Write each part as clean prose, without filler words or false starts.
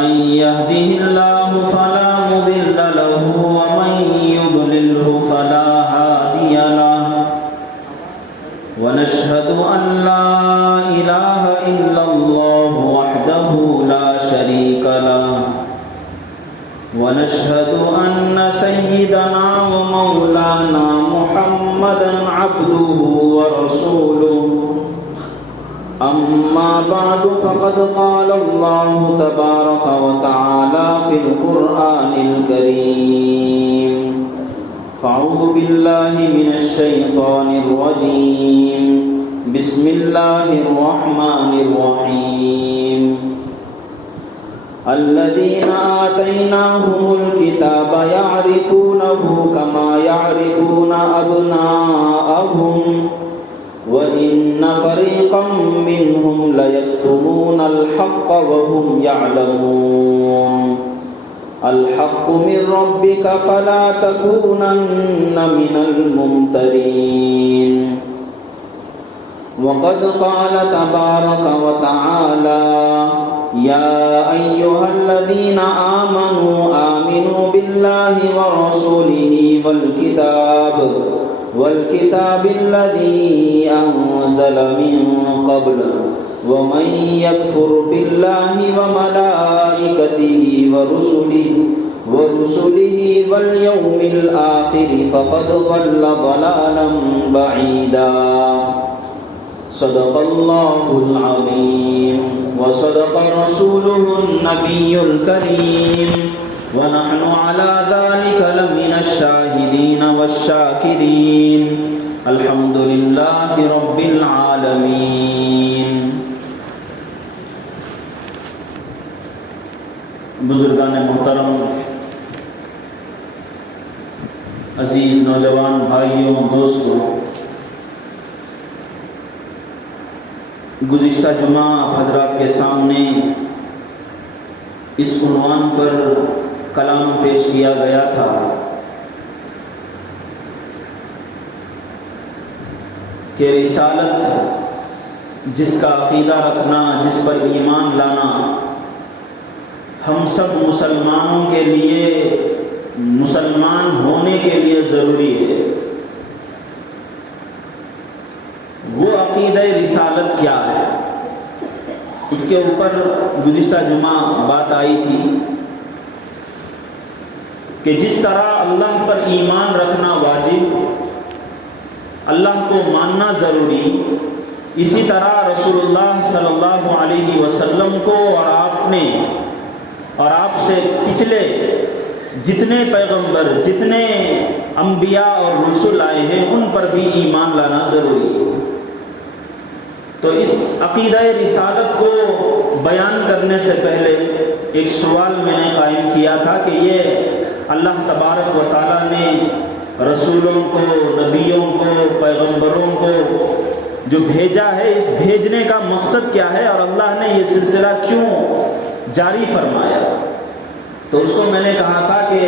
من يهده الله فلا مضل له ومن يضلله فلا هادي له ونشهد أن لا إله إلا الله وحده لا شريك له ونشهد أن سيدنا ومولانا محمدا عبده ورسوله أما بعد فقد قال الله تبارك وتعالى في القرآن الكريم فأعوذ بالله من الشيطان الرجيم بسم الله الرحمن الرحيم الذين آتيناهم الكتاب يعرفونه كما يعرفون أبناءهم وَإِنَّ فَرِيقًا مِّنْهُمْ لَيَكْتُمُونَ الْحَقَّ وَهُمْ يَعْلَمُونَ الْحَقُّ مِنْ رَبِّكَ فَلَا تَكُونَنَّ مِنَ الْمُمْتَرِينَ وَقَدْ قَالَ تَبَارَكَ وَتَعَالَى يَا أَيُّهَا الَّذِينَ آمَنُوا آمِنُوا بِاللَّهِ وَرَسُولِهِ والكتاب الذي أنزل من قبل ومن يكفر بالله وملائكته ورسله واليوم الآخر فقد ضل ضلالا بعيدا صدق الله العظيم وصدق رسوله النبي الكريم ونحن على ذلك لمن الشاهدين والشاكرين الحمد لله رب العالمين. بزرگان محترم، عزیز نوجوان بھائیوں، دوستوں، گزشتہ جمعہ حضرات کے سامنے اس عنوان پر کلام پیش کیا گیا تھا کہ رسالت، جس کا عقیدہ رکھنا، جس پر ایمان لانا ہم سب مسلمانوں کے لیے، مسلمان ہونے کے لیے ضروری ہے. وہ عقیدہ رسالت کیا ہے، اس کے اوپر گزشتہ جمعہ بات آئی تھی کہ جس طرح اللہ پر ایمان رکھنا واجب، اللہ کو ماننا ضروری، اسی طرح رسول اللہ صلی اللہ علیہ وسلم کو اور آپ سے پچھلے جتنے پیغمبر، جتنے انبیاء اور رسول آئے ہیں، ان پر بھی ایمان لانا ضروری ہے. تو اس عقیدہ رسالت کو بیان کرنے سے پہلے ایک سوال میں نے قائم کیا تھا کہ یہ اللہ تبارک و تعالیٰ نے رسولوں کو، نبیوں کو، پیغمبروں کو جو بھیجا ہے، اس بھیجنے کا مقصد کیا ہے اور اللہ نے یہ سلسلہ کیوں جاری فرمایا. تو اس کو میں نے کہا تھا کہ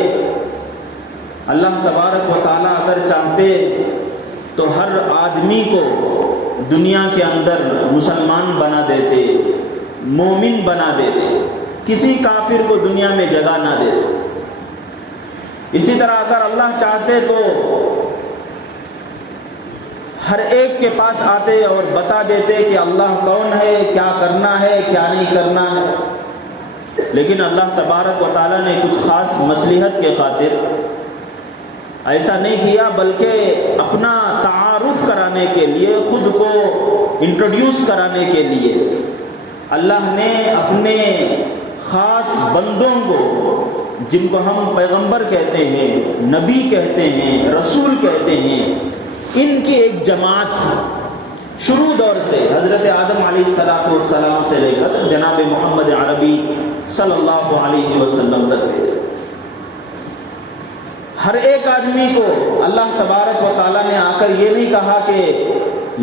اللہ تبارک و تعالیٰ اگر چاہتے تو ہر آدمی کو دنیا کے اندر مسلمان بنا دیتے، مومن بنا دیتے، کسی کافر کو دنیا میں جگہ نہ دیتے. اسی طرح اگر اللہ چاہتے تو ہر ایک کے پاس آتے اور بتا دیتے کہ اللہ کون ہے، کیا کرنا ہے، کیا نہیں کرنا ہے. لیکن اللہ تبارک و تعالیٰ نے کچھ خاص مصلحت کے خاطر ایسا نہیں کیا، بلکہ اپنا تعارف کرانے کے لیے، خود کو انٹروڈیوس کرانے کے لیے اللہ نے اپنے خاص بندوں کو، جن کو ہم پیغمبر کہتے ہیں، نبی کہتے ہیں، رسول کہتے ہیں، ان کی ایک جماعت شروع دور سے حضرت آدم علیہ السلام سے لے کر جناب محمد عربی صلی اللہ علیہ وسلم تک ہے. ہر ایک آدمی کو اللہ تبارک و تعالیٰ نے آ کر یہ نہیں کہا کہ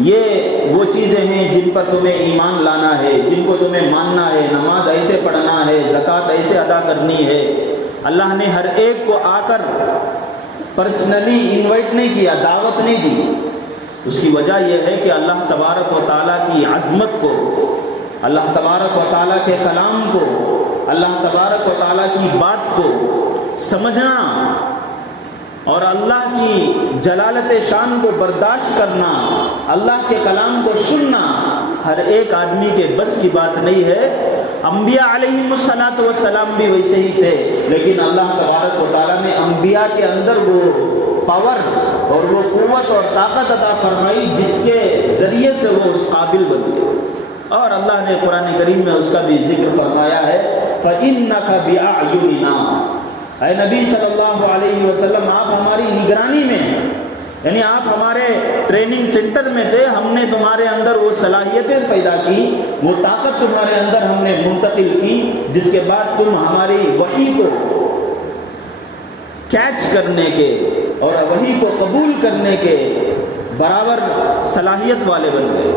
یہ وہ چیزیں ہیں جن پر تمہیں ایمان لانا ہے، جن کو تمہیں ماننا ہے، نماز ایسے پڑھنا ہے، زکوٰۃ ایسے ادا کرنی ہے. اللہ نے ہر ایک کو آ کر پرسنلی انوائٹ نہیں کیا، دعوت نہیں دی. اس کی وجہ یہ ہے کہ اللہ تبارک و تعالیٰ کی عظمت کو، اللہ تبارک و تعالیٰ کے کلام کو، اللہ تبارک و تعالیٰ کی بات کو سمجھنا اور اللہ کی جلالت شان کو برداشت کرنا، اللہ کے کلام کو سننا ہر ایک آدمی کے بس کی بات نہیں ہے۔ انبیاء علیہم الصلاۃ والسلام بھی ویسے ہی تھے، لیکن اللہ تبارک و تعالیٰ نے انبیاء کے اندر وہ پاور اور وہ قوت اور طاقت عطا فرمائی جس کے ذریعے سے وہ اس قابل بن گئے، اور اللہ نے قرآن کریم میں اس کا بھی ذکر فرمایا ہے، فَإِنَّكَ بِأَعْيُنِنَا، اے نبی صلی اللہ علیہ وسلم آپ ہماری نگرانی میں ہیں، یعنی آپ ہمارے ٹریننگ سینٹر میں تھے، ہم نے تمہارے اندر وہ صلاحیتیں پیدا کی، وہ طاقت تمہارے اندر ہم نے منتقل کی، جس کے بعد تم ہماری وحی کو کیچ کرنے کے اور وحی کو قبول کرنے کے برابر صلاحیت والے بن گئے۔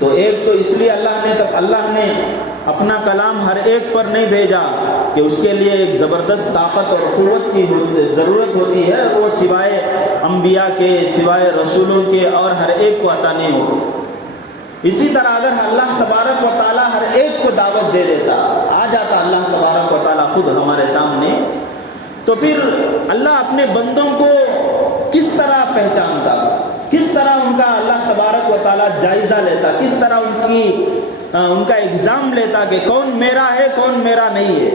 تو ایک تو اس لیے اللہ نے اپنا کلام ہر ایک پر نہیں بھیجا کہ اس کے لیے ایک زبردست طاقت اور قوت کی ضرورت ہوتی ہے، وہ سوائے انبیاء کے، سوائے رسولوں کے اور ہر ایک کو عطا نہیں ہوتی۔ اسی طرح اگر اللہ تبارک و تعالیٰ ہر ایک کو دعوت دے دیتا، آ جاتا اللہ تبارک و تعالیٰ خود ہمارے سامنے، تو پھر اللہ اپنے بندوں کو کس طرح پہچانتا، کس طرح ان کا اللہ تبارک و تعالیٰ جائزہ لیتا، کس طرح ان کا ایگزام لیتا کہ کون میرا ہے کون میرا نہیں ہے،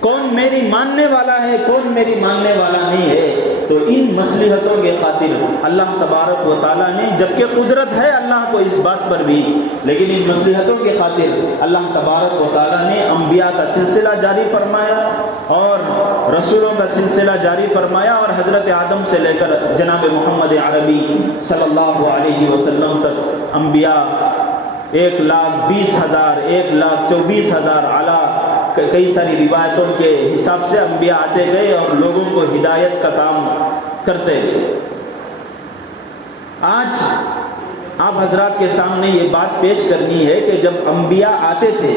کون میری ماننے والا ہے کون میری ماننے والا نہیں ہے۔ تو ان مصلحتوں کے خاطر اللہ تبارک و تعالیٰ نے، جبکہ قدرت ہے اللہ کو اس بات پر بھی، لیکن ان مصلحتوں کے خاطر اللہ تبارک و تعالیٰ نے انبیاء کا سلسلہ جاری فرمایا اور رسولوں کا سلسلہ جاری فرمایا، اور حضرت آدم سے لے کر جناب محمد عربی صلی اللہ علیہ وسلم تک انبیاء 1,20,000 1,24,000 اعلیٰ کئی ساری روایتوں کے حساب سے انبیاء آتے گئے اور لوگوں کو ہدایت کا کام کرتے گئے۔ آج آپ حضرات کے سامنے یہ بات پیش کرنی ہے کہ جب انبیاء آتے تھے،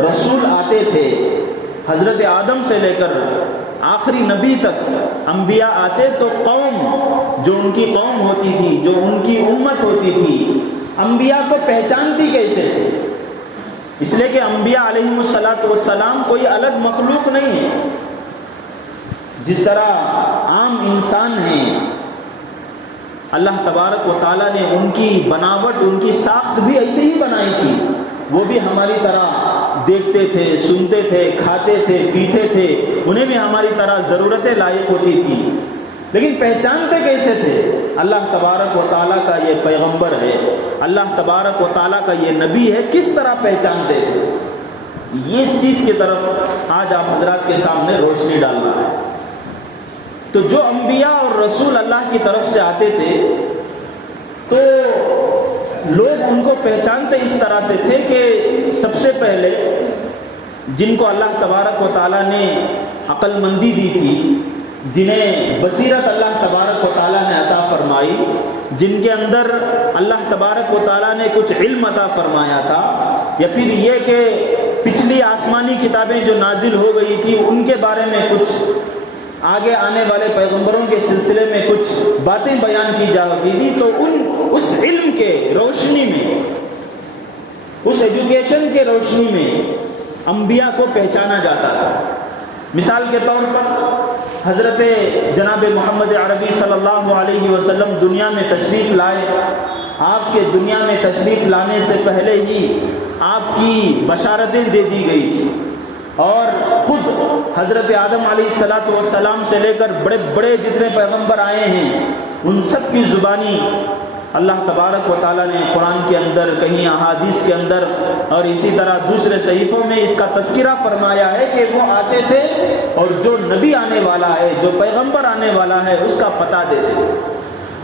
رسول آتے تھے، حضرت آدم سے لے کر آخری نبی تک انبیاء آتے، تو قوم جو ان کی قوم ہوتی تھی، جو ان کی امت ہوتی تھی، انبیاء کو پہچانتی کیسے تھے؟ اس لیے کہ انبیاء علیہم الصلاۃ والسلام کوئی الگ مخلوق نہیں ہے۔ جس طرح عام انسان ہیں، اللہ تبارک و تعالیٰ نے ان کی بناوٹ، ان کی ساخت بھی ایسے ہی بنائی تھی، وہ بھی ہماری طرح دیکھتے تھے، سنتے تھے، کھاتے تھے، پیتے تھے، انہیں بھی ہماری طرح ضرورتیں لائق ہوتی تھی، لیکن پہچانتے کیسے تھے؟ اللہ تبارک و تعالیٰ کا یہ پیغمبر ہے، اللہ تبارک و تعالیٰ کا یہ نبی ہے، کس طرح پہچانتے تھے؟ یہ اس چیز کی طرف آج آپ حضرات کے سامنے روشنی ڈالنا ہے۔ تو جو انبیاء اور رسول اللہ کی طرف سے آتے تھے تو لوگ ان کو پہچانتے اس طرح سے تھے کہ سب سے پہلے جن کو اللہ تبارک و تعالیٰ نے عقل مندی دی تھی، جنہیں بصیرت اللہ تبارک و تعالیٰ نے عطا فرمائی، جن کے اندر اللہ تبارک و تعالیٰ نے کچھ علم عطا فرمایا تھا، یا پھر یہ کہ پچھلی آسمانی کتابیں جو نازل ہو گئی تھی ان کے بارے میں کچھ آگے آنے والے پیغمبروں کے سلسلے میں کچھ باتیں بیان کی جاتی تھی، تو اس علم کے روشنی میں، اس ایجوکیشن کے روشنی میں انبیاء کو پہچانا جاتا تھا۔ مثال کے طور پر حضرت جناب محمد عربی صلی اللہ علیہ وسلم دنیا میں تشریف لائے، آپ کے دنیا میں تشریف لانے سے پہلے ہی آپ کی بشارتیں دے دی گئی تھی، اور خود حضرت آدم علیہ السلام سے لے کر بڑے بڑے جتنے پیغمبر آئے ہیں ان سب کی زبانی اللہ تبارک و تعالیٰ نے قرآن کے اندر، کہیں احادیث کے اندر اور اسی طرح دوسرے صحیفوں میں اس کا تذکرہ فرمایا ہے کہ وہ آتے تھے اور جو نبی آنے والا ہے، جو پیغمبر آنے والا ہے، اس کا پتہ دیتے تھے۔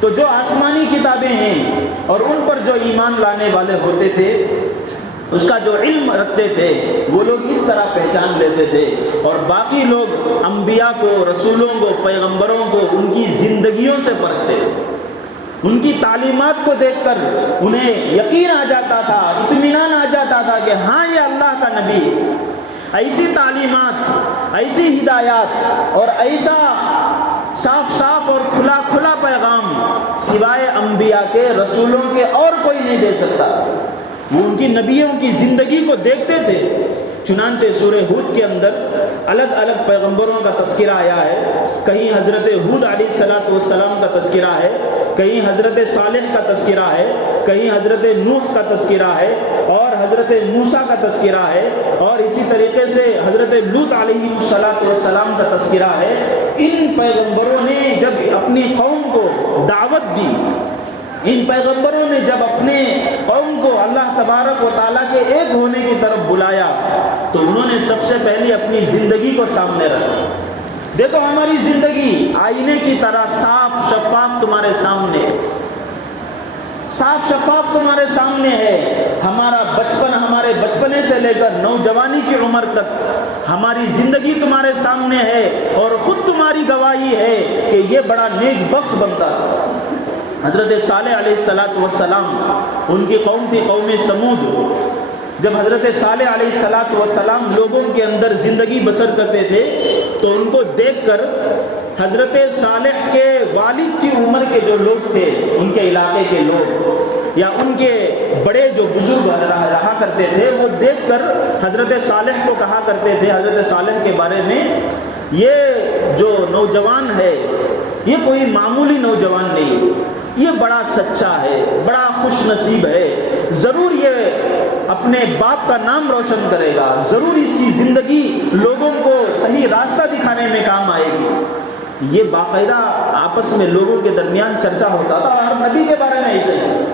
تو جو آسمانی کتابیں ہیں اور ان پر جو ایمان لانے والے ہوتے تھے، اس کا جو علم رکھتے تھے، وہ لوگ اس طرح پہچان لیتے تھے، اور باقی لوگ انبیاء کو، رسولوں کو، پیغمبروں کو ان کی زندگیوں سے پرکھتے تھے، ان کی تعلیمات کو دیکھ کر انہیں یقین آ جاتا تھا، اطمینان آ جاتا تھا کہ ہاں یہ اللہ کا نبی ہے۔ ایسی تعلیمات، ایسی ہدایات اور ایسا صاف صاف اور کھلا کھلا پیغام سوائے انبیاء کے، رسولوں کے اور کوئی نہیں دے سکتا۔ وہ ان کی نبیوں کی زندگی کو دیکھتے تھے، چنانچہ سورہ ہود کے اندر الگ الگ پیغمبروں کا تذکرہ آیا ہے. کہیں حضرت ہود علیہ السلام کا تذکرہ ہے, کہیں حضرت صالح کا تذکرہ ہے, کہیں حضرت نوح کا تذکرہ ہے, اور حضرت موسیٰ کا تذکرہ ہے, اور اسی طریقے سے حضرت لوط علیہ السلام کا تذکرہ ہے. ان پیغمبروں نے جب اپنی قوم کو دعوت دی, ان پیغمبروں نے جب اپنے قوم کو اللہ تبارک و تعالیٰ کے ایک ہونے کی طرف بلایا تو انہوں نے سب سے پہلے اپنی زندگی کو سامنے رکھا. دیکھو ہماری زندگی آئینے کی طرح صاف شفاف تمہارے سامنے, صاف شفاف تمہارے سامنے ہے. ہمارا بچپن, ہمارے بچپنے سے لے کر نوجوانی کی عمر تک ہماری زندگی تمہارے سامنے ہے, اور خود تمہاری گواہی ہے کہ یہ بڑا نیک بخت بنتا تھا. حضرت صالح علیہ السلام, ان کی قوم تھی قوم سمود. جب حضرت صالح علیہ السلام لوگوں کے اندر زندگی بسر کرتے تھے تو ان کو دیکھ کر حضرت صالح کے والد کی عمر کے جو لوگ تھے, ان کے علاقے کے لوگ یا ان کے بڑے جو بزرگ رہا کرتے تھے, وہ دیکھ کر حضرت صالح کو کہا کرتے تھے حضرت صالح کے بارے میں, یہ جو نوجوان ہے یہ کوئی معمولی نوجوان نہیں, یہ بڑا سچا ہے, بڑا خوش نصیب ہے, ضرور یہ اپنے باپ کا نام روشن کرے گا, ضرور اس کی زندگی لوگوں کو صحیح راستہ دکھانے میں کام آئے گی. یہ باقاعدہ آپس میں لوگوں کے درمیان چرچا ہوتا تھا, اور ہر نبی کے بارے میں ایسے ہی.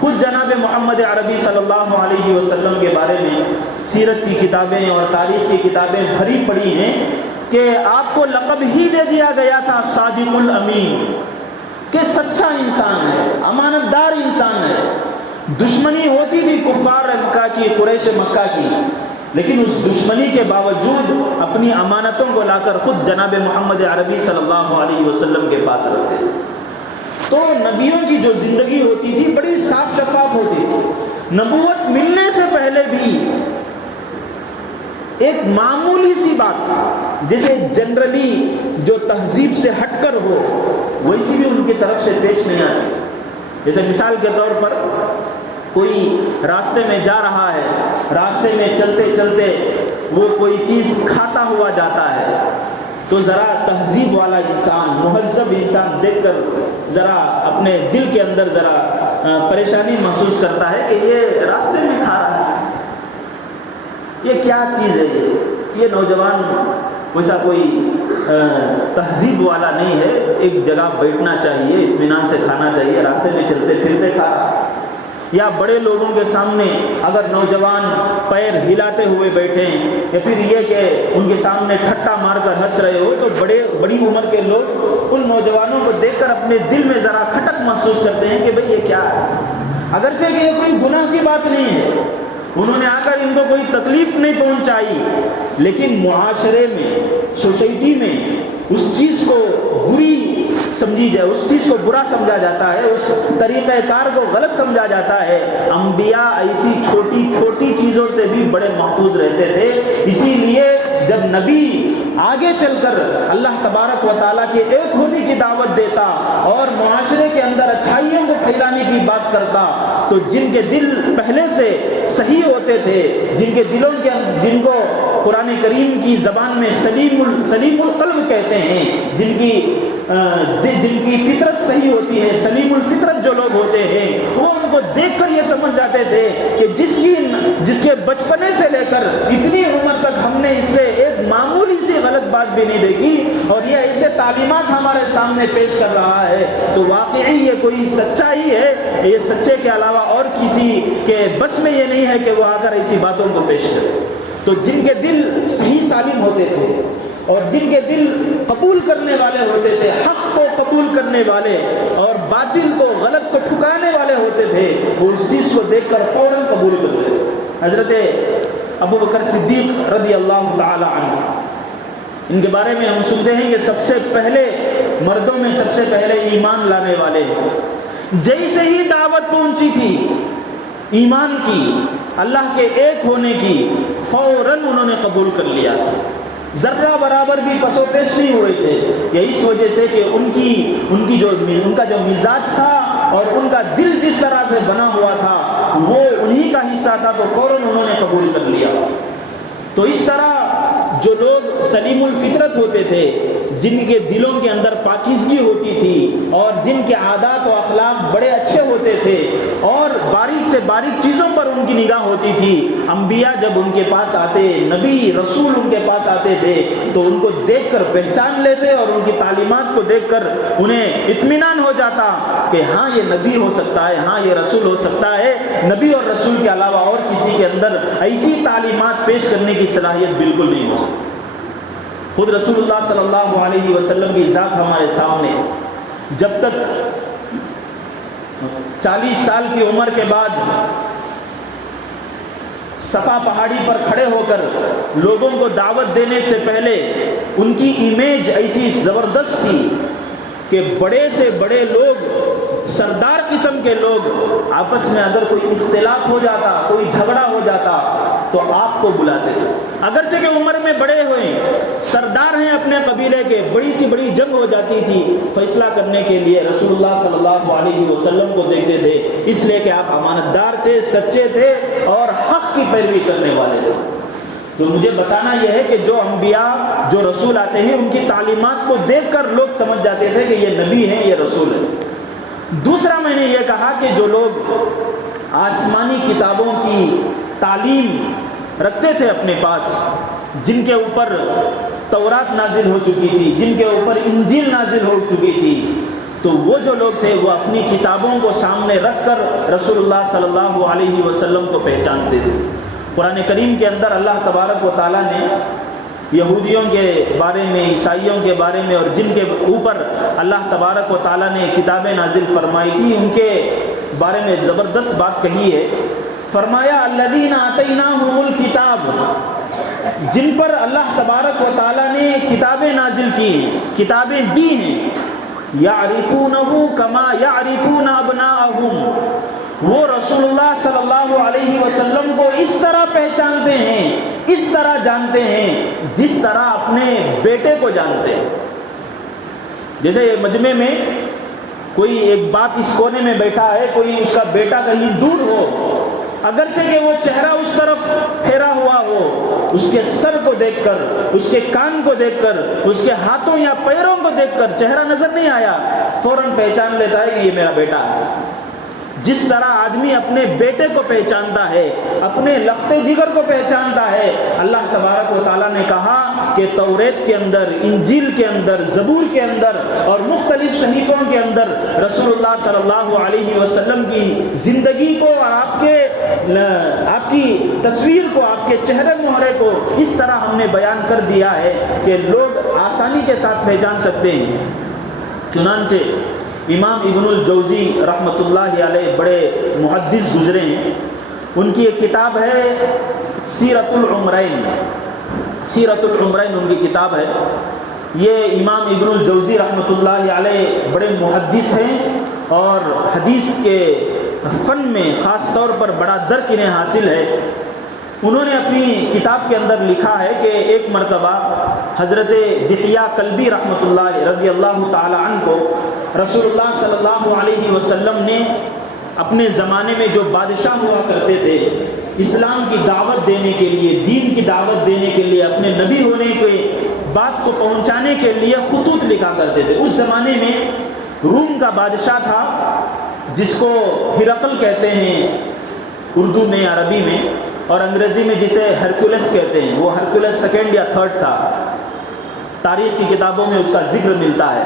خود جناب محمد عربی صلی اللہ علیہ وسلم کے بارے میں سیرت کی کتابیں اور تاریخ کی کتابیں بھری پڑی ہیں کہ آپ کو لقب ہی دے دیا گیا تھا صادق الامین, کہ سچا انسان ہے, امانت دار انسان ہے. دشمنی ہوتی تھی کفار مکہ کی, قریش مکہ کی, لیکن اس دشمنی کے باوجود اپنی امانتوں کو لا کر خود جناب محمد عربی صلی اللہ علیہ وسلم کے پاس رکھتے تھے. تو نبیوں کی جو زندگی ہوتی تھی بڑی صاف شفاف ہوتی تھی. نبوت ملنے سے پہلے بھی ایک معمولی سی بات جیسے جنرلی جو تہذیب سے ہٹ کر ہو ویسی بھی ان کی طرف سے پیش نہیں آتی. جیسے مثال کے طور پر کوئی راستے میں جا رہا ہے, راستے میں چلتے چلتے وہ کوئی چیز کھاتا ہوا جاتا ہے تو ذرا تہذیب والا انسان, مہذب انسان دیکھ کر ذرا اپنے دل کے اندر ذرا پریشانی محسوس کرتا ہے کہ یہ راستے میں کھا رہا ہے, یہ کیا چیز ہے, یہ نوجوان ویسا کوئی تہذیب والا نہیں ہے, ایک جگہ بیٹھنا چاہیے, اطمینان سے کھانا چاہیے, راستے میں چلتے پھرتے کھا رہا ہے. یا بڑے لوگوں کے سامنے اگر نوجوان پیر ہلاتے ہوئے بیٹھیں یا پھر یہ کہ ان کے سامنے ٹھٹا مار کر ہنس رہے ہو تو بڑی عمر کے لوگ ان نوجوانوں کو دیکھ کر اپنے دل میں ذرا کھٹک محسوس کرتے ہیں کہ بھئی یہ کیا ہے. اگرچہ کہ یہ کوئی گناہ کی بات نہیں ہے, انہوں نے آ کر ان کو کوئی تکلیف نہیں پہنچائی, لیکن معاشرے میں, سوسائٹی میں اس چیز کو بری سمجھی جائے, اس چیز کو برا سمجھا جاتا ہے, اس طریقہ کار کو غلط سمجھا جاتا ہے. انبیاء ایسی چھوٹی چھوٹی چیزوں سے بھی بڑے محفوظ رہتے تھے. اسی لیے جب نبی آگے چل کر اللہ تبارک و تعالیٰ کے ایک ہونے کی دعوت دیتا اور معاشرے کے اندر اچھائیوں کو پھیلانے کی بات کرتا تو جن کے دل پہلے سے صحیح ہوتے تھے, جن کے دلوں کے جن کو قرآن کریم کی زبان میں سلیم القلب کہتے ہیں, جن کی فطرت صحیح ہوتی ہے, سلیم الفطرت جو لوگ ہوتے ہیں, وہ ان کو دیکھ کر یہ سمجھ جاتے تھے کہ جس کے بچپنے سے لے کر اتنی عمر تک ہم نے اس سے ایک معمولی سی غلط بات بھی نہیں دیکھی اور یہ ایسے تعلیمات ہمارے سامنے پیش کر رہا ہے, تو واقعی یہ کوئی سچائی ہے, یہ سچے کے علاوہ اور کسی کے بس میں یہ نہیں ہے کہ وہ آ کر ایسی باتوں کو پیش کرے. تو جن کے دل صحیح سالم ہوتے تھے اور جن کے دل قبول کرنے والے ہوتے تھے, حق کو قبول کرنے والے اور باطل کو, غلط کو ٹھکانے والے ہوتے تھے, وہ اس چیز کو دیکھ کر فوراً قبول کر لیتے. حضرت ابو بکر صدیق رضی اللہ تعالی عنہ, ان کے بارے میں ہم سنتے ہیں کہ سب سے پہلے مردوں میں سب سے پہلے ایمان لانے والے. جیسے ہی دعوت پہنچی تھی ایمان کی, اللہ کے ایک ہونے کی, فوراً انہوں نے قبول کر لیا تھا. ذرہ برابر بھی پس و پیش نہیں ہوئے تھے. یہ اس وجہ سے کہ ان کا جو مزاج تھا اور ان کا دل جس طرح سے بنا ہوا تھا وہ انہی کا حصہ تھا, تو فوراً انہوں نے قبول کر لیا. تو تو اس طرح جو لوگ سلیم الفطرت ہوتے تھے، جن کے دلوں کے اندر پاکیزگی ہوتی تھی اور جن کے عادات و اخلاق بڑے اچھے ہوتے تھے اور باریک سے باریک چیزوں پر ان کی نگاہ ہوتی تھی، انبیاء جب ان کے پاس آتے، نبی رسول ان کے پاس آتے تھے تو ان کو دیکھ کر پہچان لیتے اور ان کی تعلیمات کو دیکھ کر انہیں اطمینان ہو جاتا کہ ہاں یہ نبی ہو سکتا ہے، ہاں یہ رسول ہو سکتا ہے۔ نبی اور رسول کے علاوہ اور کسی کے اندر ایسی تعلیمات پیش کرنے کی صلاحیت بالکل نہیں ہو سکتی۔ خود رسول اللہ صلی اللہ علیہ وسلم کی ذات ہمارے سامنے، جب تک 40 سال کی عمر کے بعد صفا پہاڑی پر کھڑے ہو کر لوگوں کو دعوت دینے سے پہلے ان کی امیج ایسی زبردست تھی کہ بڑے سے بڑے لوگ، سردار قسم کے لوگ، آپس میں اگر کوئی اختلاف ہو جاتا، کوئی جھگڑا ہو جاتا تو آپ کو بلاتے تھے، اگرچہ کہ عمر میں بڑے ہوئے، سردار ہیں اپنے قبیلے کے، بڑی سی بڑی جنگ ہو جاتی تھی، فیصلہ کرنے کے لیے رسول اللہ صلی اللہ علیہ وسلم کو دیکھتے تھے، اس لیے کہ آپ امانت دار تھے، سچے تھے اور حق کی پیروی کرنے والے تھے۔ تو مجھے بتانا یہ ہے کہ جو انبیاء، جو رسول آتے ہیں، ان کی تعلیمات کو دیکھ کر لوگ سمجھ جاتے تھے کہ یہ نبی ہیں، یہ رسول ہیں۔ دوسرا میں نے یہ کہا کہ جو لوگ آسمانی کتابوں کی تعلیم رکھتے تھے اپنے پاس، جن کے اوپر تورات نازل ہو چکی تھی، جن کے اوپر انجیل نازل ہو چکی تھی، تو وہ جو لوگ تھے وہ اپنی کتابوں کو سامنے رکھ کر رسول اللہ صلی اللہ علیہ وسلم کو پہچانتے تھے۔ قرآن کریم کے اندر اللہ تبارک و تعالیٰ نے یہودیوں کے بارے میں، عیسائیوں کے بارے میں اور جن کے اوپر اللہ تبارک و تعالیٰ نے کتابیں نازل فرمائی تھی، ان کے بارے میں زبردست بات کہی ہے۔ فرمایا الذین آتیناہم الکتاب، جن پر اللہ تبارک و تعالیٰ نے کتابیں نازل کی ہیں، کتابیں دی ہیں، یعرفونہ کما یعرفون ابناءہم، وہ رسول اللہ صلی اللہ علیہ وسلم کو اس طرح پہچانتے ہیں، اس طرح جانتے ہیں جس طرح اپنے بیٹے کو جانتے ہیں۔ جیسے مجمع میں کوئی ایک باپ اس کونے میں بیٹھا ہے، کوئی اس کا بیٹا کہیں دور ہو، اگرچہ کہ وہ چہرہ اس طرف پھیرا ہوا ہو، اس کے سر کو دیکھ کر، اس کے کان کو دیکھ کر، اس کے ہاتھوں یا پیروں کو دیکھ کر، چہرہ نظر نہیں آیا، فوراً پہچان لیتا ہے کہ یہ میرا بیٹا ہے۔ جس طرح آدمی اپنے بیٹے کو پہچانتا ہے، اپنے لخت جگر کو پہچانتا ہے، اللہ تبارک و تعالیٰ نے کہا کہ توریت کے اندر، انجیل کے اندر، زبور کے اندر اور مختلف صحیفوں کے اندر رسول اللہ صلی اللہ علیہ وسلم کی زندگی کو اور آپ کی تصویر کو، آپ کے چہرے مہرے کو اس طرح ہم نے بیان کر دیا ہے کہ لوگ آسانی کے ساتھ پہچان سکتے ہیں۔ چنانچہ امام ابن الجوزی رحمۃ اللہ علیہ بڑے محدث گزرے ہیں، ان کی ایک کتاب ہے سیرت العمرین، سیرت العمرین ان کی کتاب ہے۔ یہ امام ابن الجوزی رحمۃ اللہ علیہ بڑے محدث ہیں اور حدیث کے فن میں خاص طور پر بڑا درک انہیں حاصل ہے۔ انہوں نے اپنی کتاب کے اندر لکھا ہے کہ ایک مرتبہ حضرت دحیہ کلبی رحمۃ اللہ رضی اللہ تعالی عنہ کو رسول اللہ صلی اللہ علیہ وسلم نے اپنے زمانے میں جو بادشاہ ہوا کرتے تھے، اسلام کی دعوت دینے کے لیے، دین کی دعوت دینے کے لیے، اپنے نبی ہونے کے بات کو پہنچانے کے لیے خطوط لکھا کرتے تھے۔ اس زمانے میں روم کا بادشاہ تھا جس کو ہرقل کہتے ہیں اردو میں، عربی میں، اور انگریزی میں جسے ہرکولس کہتے ہیں۔ وہ ہرکولس سیکنڈ یا تھرڈ تھا، تاریخ کی کتابوں میں اس کا ذکر ملتا ہے۔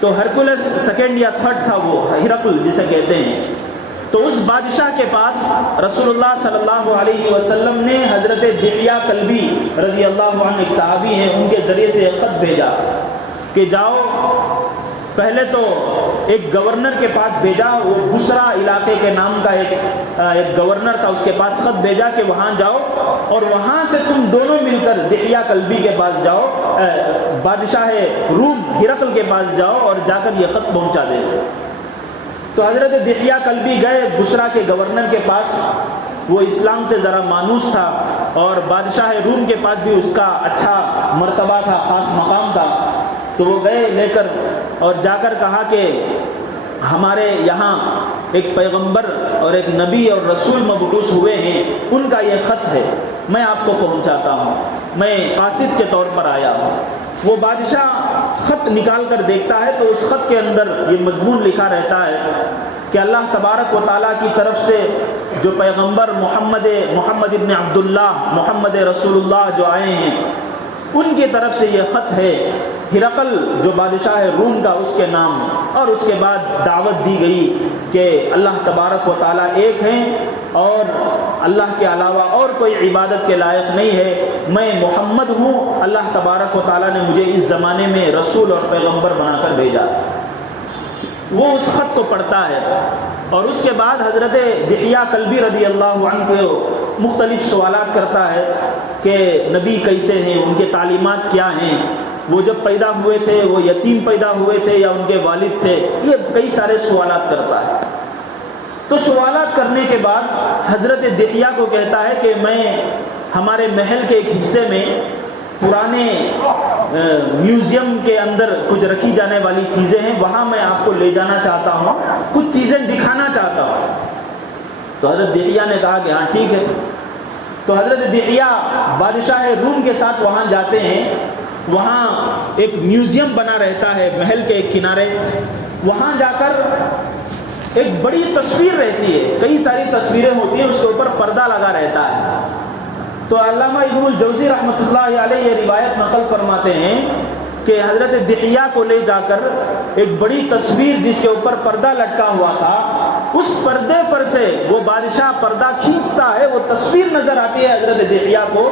تو ہرکولس سیکنڈ یا تھرڈ تھا، وہ ہرقل جسے کہتے ہیں۔ تو اس بادشاہ کے پاس رسول اللہ صلی اللہ علیہ وسلم نے حضرت دحیہ کلبی رضی اللہ عنہ، ایک صحابی ہیں، ان کے ذریعے سے ایک خط بھیجا کہ جاؤ، پہلے تو ایک گورنر کے پاس بھیجا، وہ بسرا علاقے کے نام کا ایک گورنر تھا، اس کے پاس خط بھیجا کہ وہاں جاؤ اور وہاں سے تم دونوں مل کر دحیہ کلبی کے پاس جاؤ، بادشاہ روم ہرقل کے پاس جاؤ اور جا کر یہ خط پہنچا دے۔ تو حضرت دحیہ کلبی گئے بسرا کے گورنر کے پاس، وہ اسلام سے ذرا مانوس تھا اور بادشاہ روم کے پاس بھی اس کا اچھا مرتبہ تھا، خاص مقام تھا۔ تو وہ گئے لے کر اور جا کر کہا کہ ہمارے یہاں ایک پیغمبر اور ایک نبی اور رسول مبعوث ہوئے ہیں ان کا یہ خط ہے، میں آپ کو پہنچاتا ہوں، میں قاصد کے طور پر آیا ہوں۔ وہ بادشاہ خط نکال کر دیکھتا ہے تو اس خط کے اندر یہ مضمون لکھا رہتا ہے کہ اللہ تبارک و تعالیٰ کی طرف سے جو پیغمبر محمد ابن عبداللہ محمد رسول اللہ جو آئے ہیں ان کی طرف سے یہ خط ہے، ہرقل جو بادشاہ روم کا اس کے نام، اور اس کے بعد دعوت دی گئی کہ اللہ تبارک و تعالیٰ ایک ہیں اور اللہ کے علاوہ اور کوئی عبادت کے لائق نہیں ہے، میں محمد ہوں، اللہ تبارک و تعالیٰ نے مجھے اس زمانے میں رسول اور پیغمبر بنا کر بھیجا۔ وہ اس خط کو پڑھتا ہے اور اس کے بعد حضرت دحیہ کلبی رضی اللہ عنہ کو مختلف سوالات کرتا ہے کہ نبی کیسے ہیں، ان کے تعلیمات کیا ہیں، وہ جب پیدا ہوئے تھے وہ یتیم پیدا ہوئے تھے یا ان کے والد تھے، یہ کئی سارے سوالات کرتا ہے۔ تو سوالات کرنے کے بعد حضرت دحیہ کو کہتا ہے کہ میں ہمارے محل کے ایک حصے میں پرانے میوزیم کے اندر کچھ رکھی جانے والی چیزیں ہیں، وہاں میں آپ کو لے جانا چاہتا ہوں، کچھ چیزیں دکھانا چاہتا ہوں۔ تو حضرت دحیہ نے کہا کہ ہاں ٹھیک ہے۔ تو حضرت دحیہ بادشاہ روم کے ساتھ وہاں جاتے ہیں، وہاں ایک میوزیم بنا رہتا ہے محل کے ایک کنارے، وہاں جا کر ایک بڑی تصویر رہتی ہے، کئی ساری تصویریں ہوتی ہیں، اس کے اوپر پردہ لگا رہتا ہے۔ تو علامہ ابن الجوزی رحمۃ اللہ علیہ یہ روایت نقل فرماتے ہیں کہ حضرت دحیہ کو لے جا کر ایک بڑی تصویر جس کے اوپر پردہ لٹکا ہوا تھا، اس پردے پر سے وہ بادشاہ پردہ کھینچتا ہے، وہ تصویر نظر آتی ہے حضرت دحیہ کو۔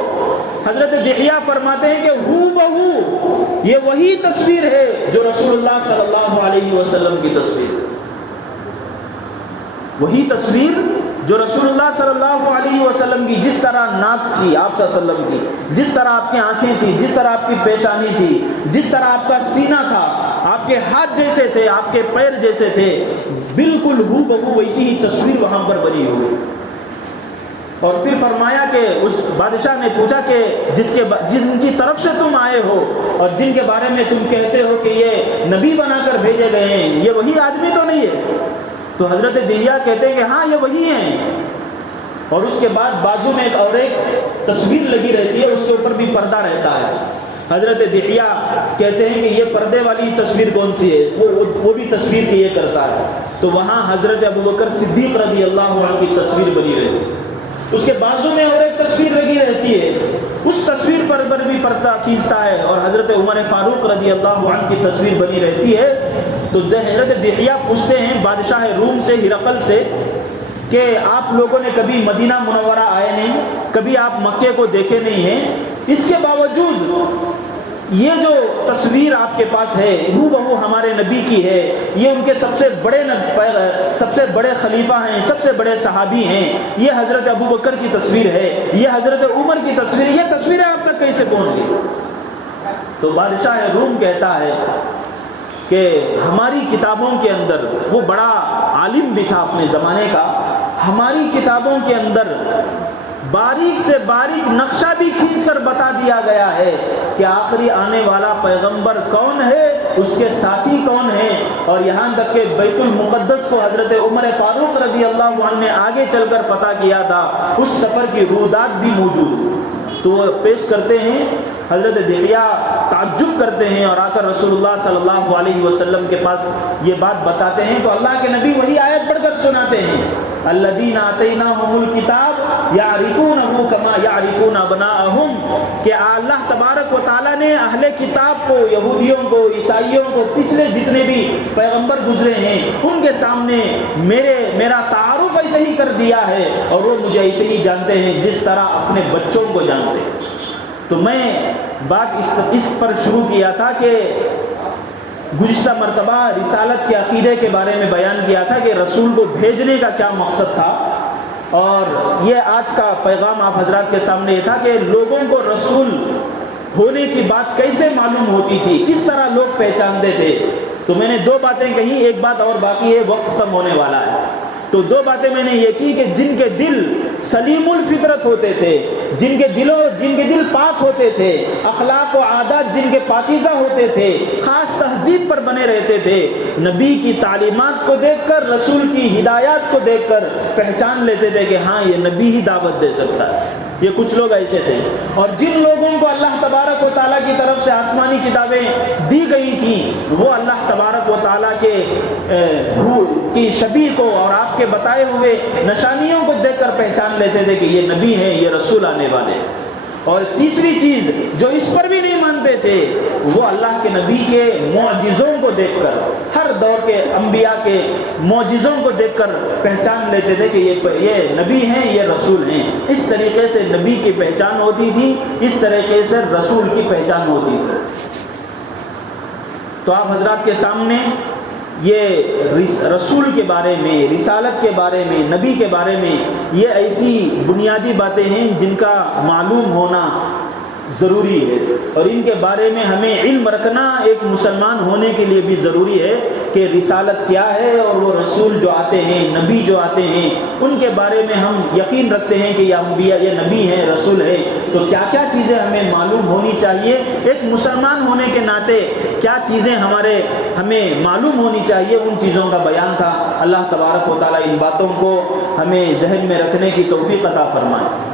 حضرت دحیہ فرماتے ہیں کہ ہو بہو یہ وہی تصویر ہے جو رسول اللہ صلی اللہ علیہ وسلم کی تصویر، وہی تصویر جو رسول اللہ صلی اللہ علیہ وسلم کی، جس طرح ناک تھی آپ صلی اللہ علیہ وسلم کی، جس طرح آپ کی آنکھیں تھی، جس طرح آپ کی پیشانی تھی، جس طرح آپ کا سینہ تھا، آپ کے ہاتھ جیسے تھے، آپ کے پیر جیسے تھے، بالکل ہو بہو ویسی ہی تصویر وہاں پر بنی ہوئی۔ اور پھر فرمایا کہ اس بادشاہ نے پوچھا کہ جن کی طرف سے تم آئے ہو اور جن کے بارے میں تم کہتے ہو کہ یہ نبی بنا کر بھیجے گئے ہیں، یہ وہی آدمی تو نہیں ہے؟ تو حضرت دحیہ کہتے ہیں کہ ہاں یہ وہی ہیں۔ اور اس کے بعد بازو میں ایک تصویر لگی رہتی ہے، اس کے اوپر بھی پردہ رہتا ہے۔ حضرت دحیہ کہتے ہیں کہ یہ پردے والی تصویر کون سی ہے؟ وہ بھی تصویر کی یہ کرتا ہے۔ تو وہاں حضرت ابوبکر صدیق رضی اللہ عنہ کی تصویر بنی رہتی ہے، اس کے بازو میں اور ایک تصویر لگی رہتی ہے، اس تصویر پر بھی پردہ کھینچتا ہے، اور حضرت عمر فاروق رضی اللہ عنہ کی تصویر بنی رہتی ہے۔ تو حضرت دحیہ پوچھتے ہیں بادشاہ روم سے، ہرقل سے، کہ آپ لوگوں نے کبھی مدینہ منورہ آئے نہیں، کبھی آپ مکے کو دیکھے نہیں ہیں، اس کے باوجود یہ جو تصویر آپ کے پاس ہے ہو بہو ہمارے نبی کی ہے، یہ ان کے سب سے بڑے خلیفہ ہیں، سب سے بڑے صحابی ہیں، یہ حضرت ابوبکر کی تصویر ہے، یہ حضرت عمر کی تصویر، یہ تصویریں آپ تک کیسے پہنچ گئی؟ تو بادشاہ روم کہتا ہے کہ ہماری کتابوں کے اندر، وہ بڑا عالم بھی تھا اپنے زمانے کا، ہماری کتابوں کے اندر باریک سے باریک نقشہ بھی کھینچ کر بتا دیا گیا ہے کہ آخری آنے والا پیغمبر کون ہے، اس کے ساتھی کون ہیں، اور یہاں تک کہ بیت المقدس کو حضرت عمر فاروق رضی اللہ عنہ نے آگے چل کر فتح کیا تھا، اس سفر کی رودات بھی موجود۔ تو وہ پیش کرتے ہیں، حضرت دحیہ تعجب کرتے ہیں اور آ کر رسول اللہ صلی اللہ علیہ وسلم کے پاس یہ بات بتاتے ہیں، تو اللہ کے نبی وہی آیت پڑھ کر سناتے ہیں، الذین آتیناہم الکتاب یعرفونہ کما یعرفون ابناءہم، کہ اللہ تبارک و تعالیٰ نے اہل کتاب کو، یہودیوں کو، عیسائیوں کو، پچھلے جتنے بھی پیغمبر گزرے ہیں ان کے سامنے میرا تعارف ایسے ہی کر دیا ہے، اور وہ مجھے ایسے ہی جانتے ہیں جس طرح اپنے بچوں کو جانتے ہیں۔ تو میں بات اس پر شروع کیا تھا کہ گزشتہ مرتبہ رسالت کے عقیدے کے بارے میں بیان کیا تھا کہ رسول کو بھیجنے کا کیا مقصد تھا، اور یہ آج کا پیغام آپ حضرات کے سامنے یہ تھا کہ لوگوں کو رسول ہونے کی بات کیسے معلوم ہوتی تھی، کس طرح لوگ پہچانتے تھے۔ تو میں نے دو باتیں کہی، ایک بات اور باقی ہے، وقت ختم ہونے والا ہے۔ تو دو باتیں میں نے یہ کی کہ جن کے دل سلیم الفطرت ہوتے تھے، جن کے دل پاک ہوتے تھے، اخلاق و عادات جن کے پاکیزہ ہوتے تھے، خاص تہذیب پر بنے رہتے تھے، نبی کی تعلیمات کو دیکھ کر، رسول کی ہدایات کو دیکھ کر پہچان لیتے تھے کہ ہاں یہ نبی ہی دعوت دے سکتا ہے۔ یہ کچھ لوگ ایسے تھے، اور جن لوگوں کو اللہ تبارک و تعالیٰ کی طرف سے آسمانی کتابیں دی گئی تھیں، وہ اللہ تبارک و تعالیٰ کے روح کی شبیہ کو اور آپ کے بتائے ہوئے نشانیوں کو دیکھ کر پہچان لیتے تھے کہ یہ نبی ہیں، یہ رسول آنے والے ہیں۔ اور تیسری چیز جو اس پر بھی نہیں مانتے تھے، وہ اللہ کے نبی کے معجزوں کو دیکھ کر، ہر دور کے انبیاء کے معجزوں کو دیکھ کر پہچان لیتے تھے کہ یہ نبی ہیں، یہ رسول ہیں۔ اس طریقے سے نبی کی پہچان ہوتی تھی، اس طریقے سے رسول کی پہچان ہوتی تھی۔ تو آپ حضرات کے سامنے یہ رسول کے بارے میں، رسالت کے بارے میں، نبی کے بارے میں یہ ایسی بنیادی باتیں ہیں جن کا معلوم ہونا ضروری ہے، اور ان کے بارے میں ہمیں علم رکھنا ایک مسلمان ہونے کے لیے بھی ضروری ہے کہ رسالت کیا ہے، اور وہ رسول جو آتے ہیں، نبی جو آتے ہیں، ان کے بارے میں ہم یقین رکھتے ہیں کہ یہ انبیاء، یہ نبی ہیں، رسول ہے، تو کیا کیا چیزیں ہمیں معلوم ہونی چاہیے، ایک مسلمان ہونے کے ناطے کیا چیزیں ہمیں معلوم ہونی چاہیے، ان چیزوں کا بیان تھا۔ اللہ تبارک و تعالیٰ ان باتوں کو ہمیں ذہن میں رکھنے کی توفیق عطا فرمائے۔